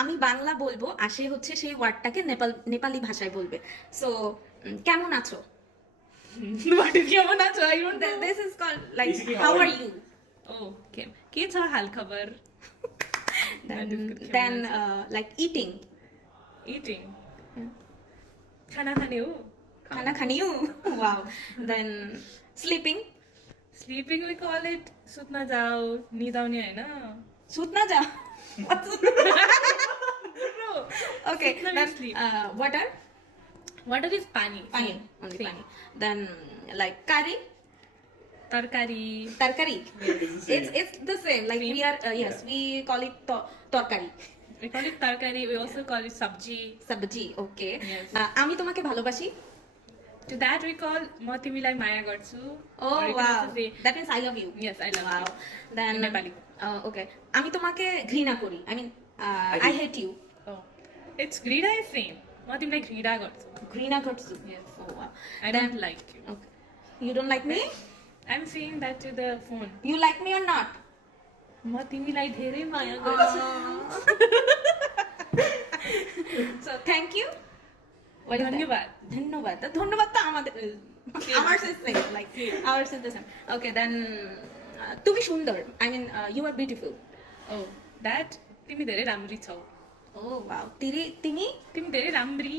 আমি বাংলা বলবো আর সে হচ্ছে সেই ওয়ার্ডটাকে নেপালি ভাষায় বলবে। সো কেমন আছো? What is কেমন আছো? I don't know. This is called like Basically, how are you? Oh, okay. কে ছ হাল খবর? Then like eating. Eating. খানা খানে हो? Khana khaniu. Wow. Then sleeping. Sleeping we call it सुतना जाओ, नींद आउने हैन? Sutna ja. No. Okay. Sutna Then means sleep. water. Water is pani. Pani. Same. Only Same. pani. Then like curry. तरकारी. Tarkari. It's the same. It's the same. Like Same? we are yes we call it torkari. We call it तरकारी. We also call it sabji. Sabji. Okay. Yes. আমি তোমাকে ভালোবাসি. To that we call म तिमीलाई माया गर्छु. Oh Or you can wow. also say, That means I love you. Yes, I love Wow. you. Then In Nepali. Okay. আমি তোমাকে ঘৃণা করি. I mean I hate you. Oh. It's घृणा is same. म तिमीलाई घृणा गर्छु. ঘৃণা করছো. Yes. Oh wow. I Then don't like you. okay. You don't like me? I'm saying that to the phone. You like me or not? म तिमीलाई धेरै माया गर्छु. So thank you. What is that? ধন্যবাদ. ধন্যবাদ ধন্যবাদ তো আমাদের আমার same like our same the same okay then তুমি সুন্দর I mean you are beautiful Oh, that तिमी धेरै राम्री छौ. ও ওয়াও তুমি तिमी धेरै राम्री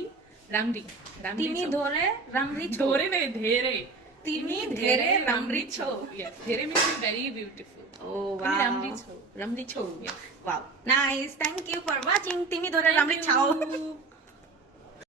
राम्री राम्री তুমি छौ. ধরে রামরি ছো ধরে नै धेरै. তুমি ধরে রামরি ছো Yes, धेरै means you're very beautiful. ও তুমি ওয়াও রামরি ছো. রামরি ছো Yes. Wow nice thank you for watching তুমি ধরে রামরি Thank ছাও you.